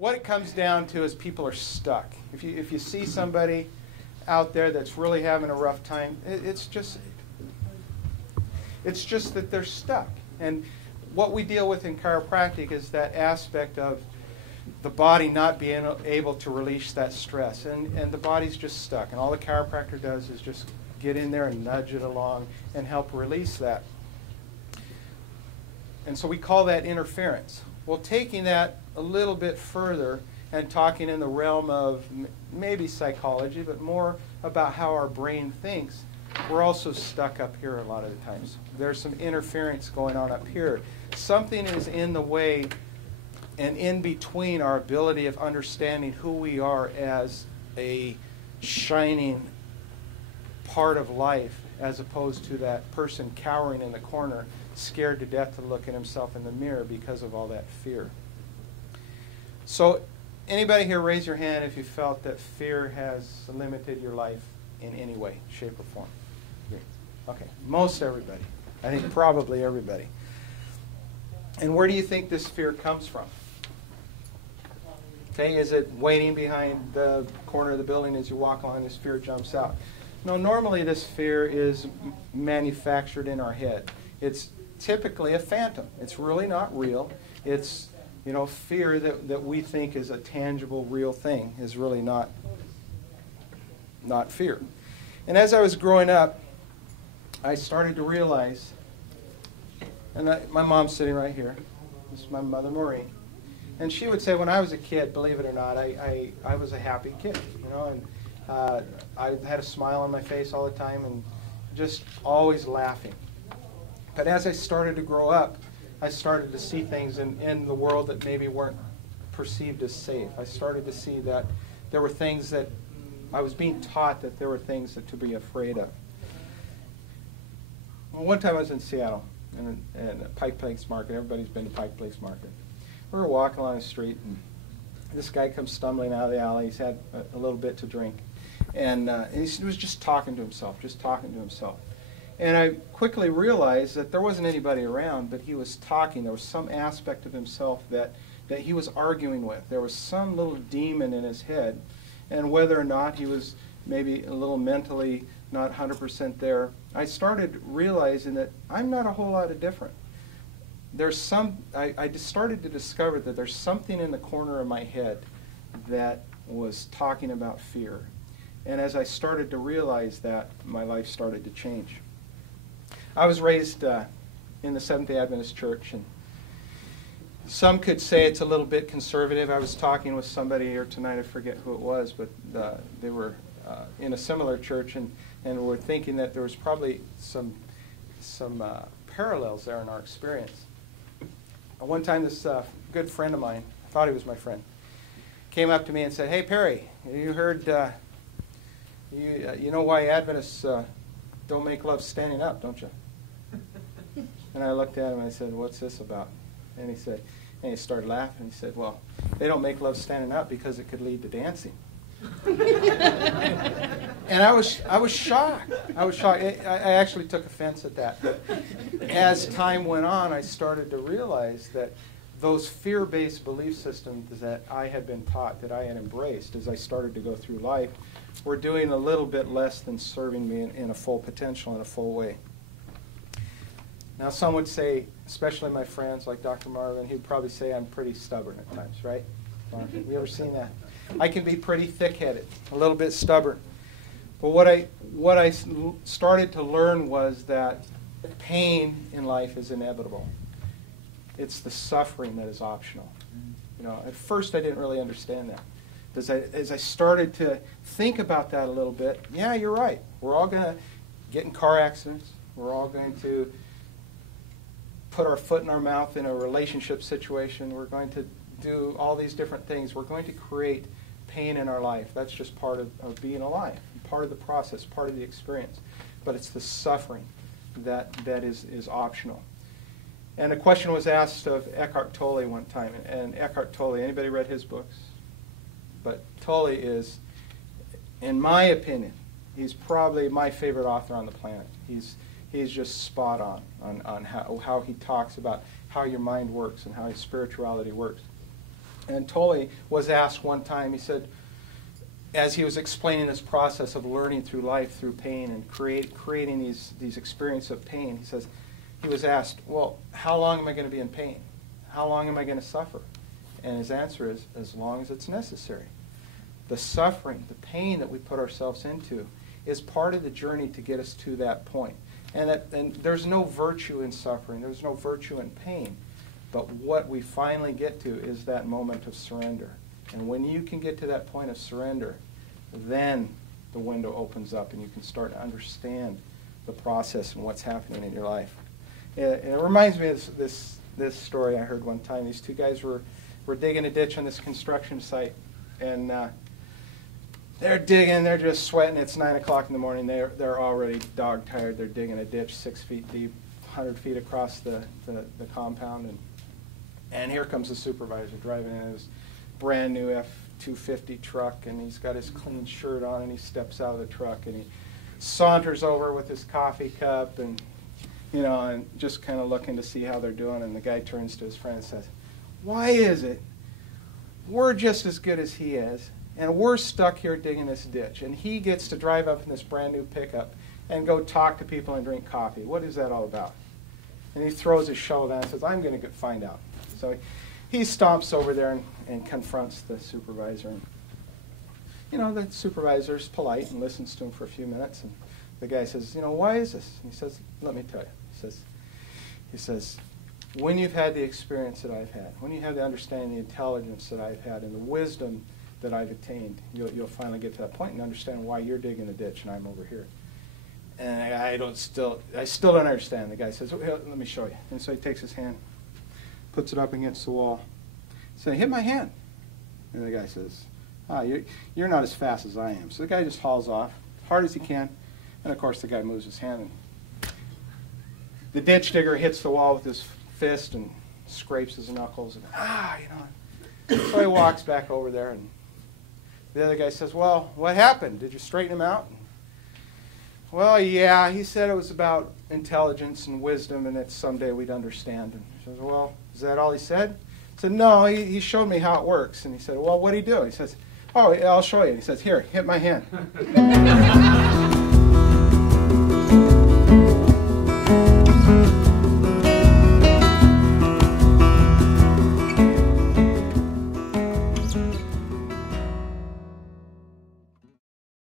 what it comes down to is people are stuck. If you see somebody out there that's really having a rough time, it's just that they're stuck. And what we deal with in chiropractic is that aspect of the body not being able to release that stress. And the body's just stuck. And all the chiropractor does is just get in there and nudge it along and help release that. And so we call that interference. Well, taking that a little bit further and talking in the realm of maybe psychology, but more about how our brain thinks, we're also stuck up here a lot of the times. There's some interference going on up here. Something is in the way and in between our ability of understanding who we are as a shining part of life, as opposed to that person cowering in the corner, scared to death to look at himself in the mirror because of all that fear. So anybody here, raise your hand if you felt that fear has limited your life in any way, shape, or form. Okay, most everybody. I think probably everybody. And where do you think this fear comes from? Okay, is it waiting behind the corner of the building as you walk on, this fear jumps out? No, normally this fear is manufactured in our head. It's typically a phantom. It's really not real. It's, fear that we think is a tangible, real thing is really not fear. And as I was growing up, I started to realize, and my mom's sitting right here. This is my mother, Maureen. And she would say when I was a kid, believe it or not, I was a happy kid, and I had a smile on my face all the time and just always laughing. But as I started to grow up, I started to see things in the world that maybe weren't perceived as safe. I started to see that there were things that I was being taught that there were things to be afraid of. Well, one time I was in Seattle, in Pike Place Market. Everybody's been to Pike Place Market. We were walking along the street, and this guy comes stumbling out of the alley. He's had a little bit to drink. And he was just talking to himself. And I quickly realized that there wasn't anybody around, but he was talking. There was some aspect of himself that he was arguing with. There was some little demon in his head. And whether or not he was maybe a little mentally not 100% there, I started realizing that I'm not a whole lot of different. I just started to discover that there's something in the corner of my head that was talking about fear. And as I started to realize that, my life started to change. I was raised in the Seventh-day Adventist Church, and some could say it's a little bit conservative. I was talking with somebody here tonight, I forget who it was, but they were in a similar church, and were thinking that there was probably some parallels there in our experience. One time this good friend of mine, I thought he was my friend, came up to me and said, "Hey Perry, you heard, you know why Adventists don't make love standing up, don't you?" And I looked at him and I said, "What's this about?" And he started laughing. He said, "Well, they don't make love standing up because it could lead to dancing." And I was shocked. I actually took offense at that. But as time went on, I started to realize that those fear-based belief systems that I had been taught, that I had embraced as I started to go through life, were doing a little bit less than serving me in a full potential, in a full way. Now, some would say, especially my friends like Dr. Marvin, he'd probably say I'm pretty stubborn at times, right? Have you ever seen that? I can be pretty thick-headed, a little bit stubborn. But what I started to learn was that pain in life is inevitable. It's the suffering that is optional. At first I didn't really understand that. As I started to think about that a little bit, yeah, you're right. We're all going to get in car accidents. We're all going to put our foot in our mouth in a relationship situation. We're going to do all these different things. We're going to create pain in our life. That's just part of being alive, part of the process, part of the experience. But it's the suffering that is optional. And a question was asked of Eckhart Tolle one time. And Eckhart Tolle, anybody read his books? But Tolle is, in my opinion, he's probably my favorite author on the planet. He's just spot on how he talks about how your mind works and how spirituality works. And Tolle was asked one time, he said, as he was explaining this process of learning through life, through pain, and creating these experiences of pain, he was asked, well, how long am I going to be in pain? How long am I going to suffer? And his answer is, as long as it's necessary. The suffering, the pain that we put ourselves into is part of the journey to get us to that point. And there's no virtue in suffering. There's no virtue in pain. But what we finally get to is that moment of surrender. And when you can get to that point of surrender, then the window opens up and you can start to understand the process and what's happening in your life. It reminds me of this story I heard one time. These two guys were digging a ditch on this construction site, and they're digging, they're just sweating. It's 9 o'clock in the morning. They're already dog tired. They're digging a ditch 6 feet deep, 100 feet across the compound, and here comes the supervisor driving in his brand new F-250 truck, and he's got his clean shirt on, and he steps out of the truck, and he saunters over with his coffee cup, and and just kind of looking to see how they're doing. And the guy turns to his friend and says, "Why is it we're just as good as he is, and we're stuck here digging this ditch, and he gets to drive up in this brand new pickup and go talk to people and drink coffee? What is that all about?" And he throws his shovel down and says, "I'm going to find out." So he stomps over there and confronts the supervisor. And, the supervisor's polite and listens to him for a few minutes. And the guy says, "Why is this?" And he says, "Let me tell you." He says, when you've had the experience that I've had, when you have the understanding, the intelligence that I've had, and the wisdom that I've attained, you'll finally get to that point and understand why you're digging a ditch and I'm over here. And I still don't understand. The guy says, "Well, let me show you." And so he takes his hand, puts it up against the wall. He says, "Hit my hand." And the guy says, you're not as fast as I am." So the guy just hauls off, hard as he can. And of course the guy moves his hand, and the ditch digger hits the wall with his fist and scrapes his knuckles, and so he walks back over there, and the other guy says, "Well, what happened? Did you straighten him out?" "Well, yeah, he said it was about intelligence and wisdom, and that someday we'd understand." And he says, "Well, is that all he said?" He said, "No, he showed me how it works." And he said, "Well, what'd he do?" He says, "Oh, I'll show you." And he says, "Here, hit my hand."